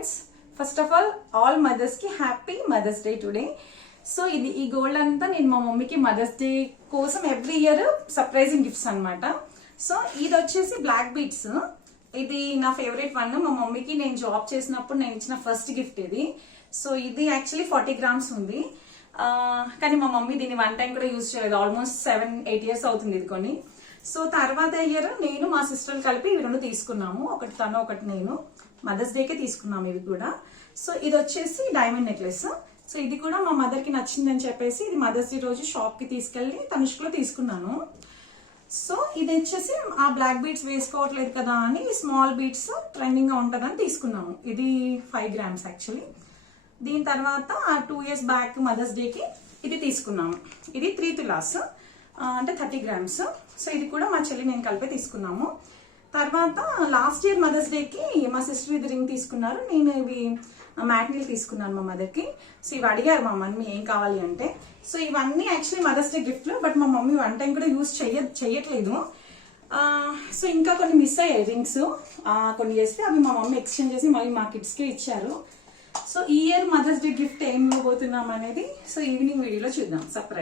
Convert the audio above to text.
Friends, first of all mothers కి happy Mother's Day today. So ఈ gold అంతా నేను మా మమ్మీకి మదర్స్ డే కోసం ఎవ్రీ ఇయర్ సర్ప్రైజింగ్ గిఫ్ట్స్ అనమాట. సో ఇది వచ్చేసి బ్లాక్ బీడ్స్. ఇది నా ఫేవరెట్ వన్. మా మమ్మీకి నేను జాబ్ చేసినప్పుడు నేను ఇచ్చిన ఫస్ట్ గిఫ్ట్ ఇది. సో ఇది యాక్చువల్లీ 40 grams ఉంది. కానీ మా మమ్మీ దీన్ని 1 time కూడా యూజ్ చేయలేదు. ఆల్మోస్ట్ 7-8 years అవుతుంది ఇది కొని. సో తర్వాత ఇయర్ నేను మా సిస్టర్ కలిపి ఇవి 2 తీసుకున్నాము. ఒకటి తను ఒకటి నేను. మదర్స్ డేకే తీసుకున్నాము ఇవి కూడా. సో ఇది వచ్చేసి డైమండ్ నెక్లెస్. సో ఇది కూడా మా మదర్ కి నచ్చిందని చెప్పేసి ఇది మదర్స్ డే రోజు షాప్ కి తీసుకెళ్లి తనుష్కలో తీసుకున్నాను. సో ఇది వచ్చేసి ఆ బ్లాక్ బీడ్స్ వేసుకోవట్లేదు కదా అని స్మాల్ బీడ్స్ ట్రెండింగ్ గా ఉంటుందని తీసుకున్నాము. ఇది 5 grams యాక్చువల్లీ. దీని తర్వాత 2 years బ్యాక్ మదర్స్ డేకి ఇది తీసుకున్నాము. ఇది 3 తులాస్ అంటే 30 grams. సో ఇది కూడా మా చెల్లి నేను కలిపి తీసుకున్నాము. తర్వాత లాస్ట్ ఇయర్ మదర్స్ డేకి మా సిస్టర్ ఇది రింగ్ తీసుకున్నారు. నేను ఇవి మ్యాట్నీలు తీసుకున్నాను మా మదర్కి. సో ఇవి అడిగారు మా మమ్మీ ఏం కావాలి అంటే. సో ఇవన్నీ యాక్చువల్లీ మదర్స్ డే గిఫ్ట్లు. బట్ మా మమ్మీ 1 time కూడా యూజ్ చెయ్యట్లేదు. సో ఇంకా కొన్ని మిస్ అయ్యాయి రింగ్స్. కొన్ని చేస్తే అవి మా మమ్మీ ఎక్స్చేంజ్ చేసి మళ్ళీ మా కిడ్స్కి ఇచ్చారు. సో ఈ ఇయర్ మదర్స్ డే గిఫ్ట్ ఏం ఇవ్వబోతున్నాం అనేది సో ఈవినింగ్ వీడియోలో చూద్దాం. సర్ప్రైజ్.